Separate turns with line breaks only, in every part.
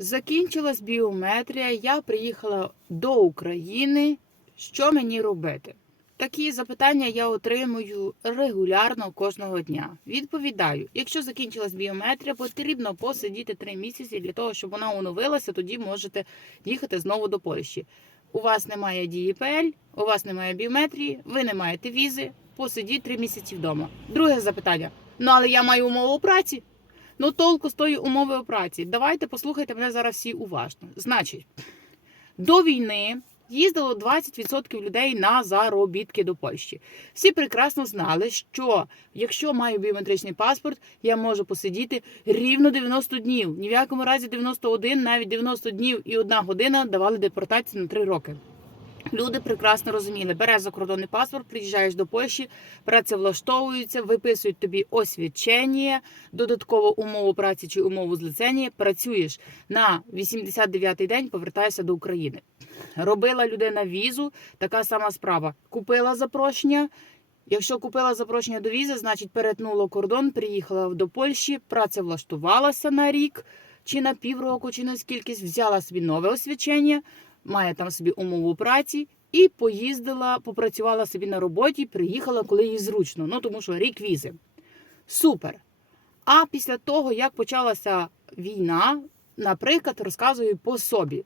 Закінчилась біометрія, я приїхала до України. Що мені робити? Такі запитання я отримую регулярно кожного дня. Відповідаю: якщо закінчилась біометрія, потрібно посидіти три місяці для того, щоб вона оновилася. Тоді можете їхати знову до Польщі. У вас немає дії ПЛ, у вас немає біометрії, ви не маєте візи. Посидіть три місяці вдома. Друге запитання: ну але я маю умову праці. Ну, толку з тої умови праці. Давайте послухайте мене зараз всі уважно. Значить, до війни їздило 20% людей на заробітки до Польщі. Всі прекрасно знали, що якщо маю біометричний паспорт, я можу посидіти рівно 90 днів. Ні в якому разі 91, навіть 90 днів і одна година давали депортацію на 3 роки. Люди прекрасно розуміли, береш закордонний паспорт, приїжджаєш до Польщі, працевлаштовуються, виписують тобі освідчення, додаткову умову праці чи умову злицення, працюєш на 89-й день, повертаєшся до України. Робила людина візу, така сама справа. Купила запрошення. Якщо купила запрошення до візи, значить перетнула кордон, приїхала до Польщі, працевлаштувалася на рік, чи на півроку, чи на скількись, взяла собі нове освідчення, має там собі умову праці і поїздила, попрацювала собі на роботі, приїхала, коли їй зручно. Ну тому що рік візи. Супер. А після того, як почалася війна, наприклад, розказую по собі.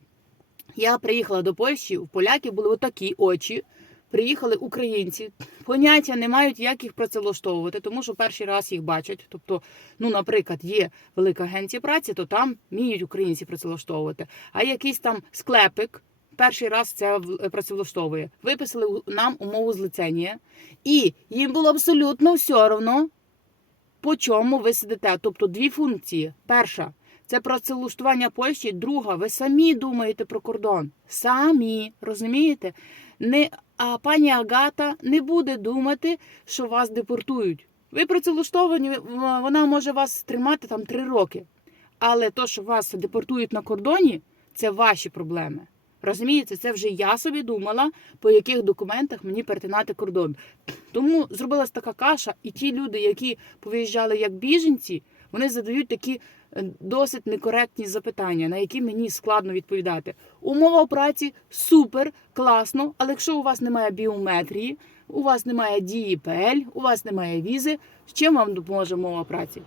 Я приїхала до Польщі, у поляків були отакі очі. Приїхали українці, поняття не мають, як їх працевлаштовувати, тому що перший раз їх бачать. Тобто, ну, наприклад, є велика агенція праці, то там вміють українці працевлаштовувати. А якийсь там склепик перший раз це працевлаштовує. Виписали нам умову злицення, і їм було абсолютно все одно, по чому ви сидите. Тобто дві функції. Перша це працевлаштування Польщі. Друга, ви самі думаєте про кордон. Самі розумієте? Не, а пані Агата не буде думати, що вас депортують. Ви працевлаштовані, вона може вас тримати там три роки. Але то, що вас депортують на кордоні, це ваші проблеми. Розумієте, це вже я собі думала, по яких документах мені перетинати кордон. Тому зробилась така каша, і ті люди, які повиїжджали як біженці, вони задають такі е, досить некоректні запитання, на які мені складно відповідати. Умова праці супер, класно, але якщо у вас немає біометрії, у вас немає дії ПЛ, у вас немає візи, з чим вам допоможе мова праці?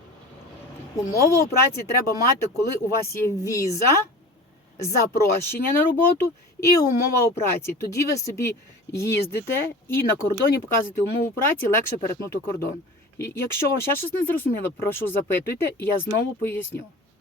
Умову праці треба мати, коли у вас є віза, запрошення на роботу і умова у праці. Тоді ви собі їздите і на кордоні показуєте умову праці, легше перетнути кордон. І Якщо вам ще щось не зрозуміло, прошу запитуйте, я знову поясню.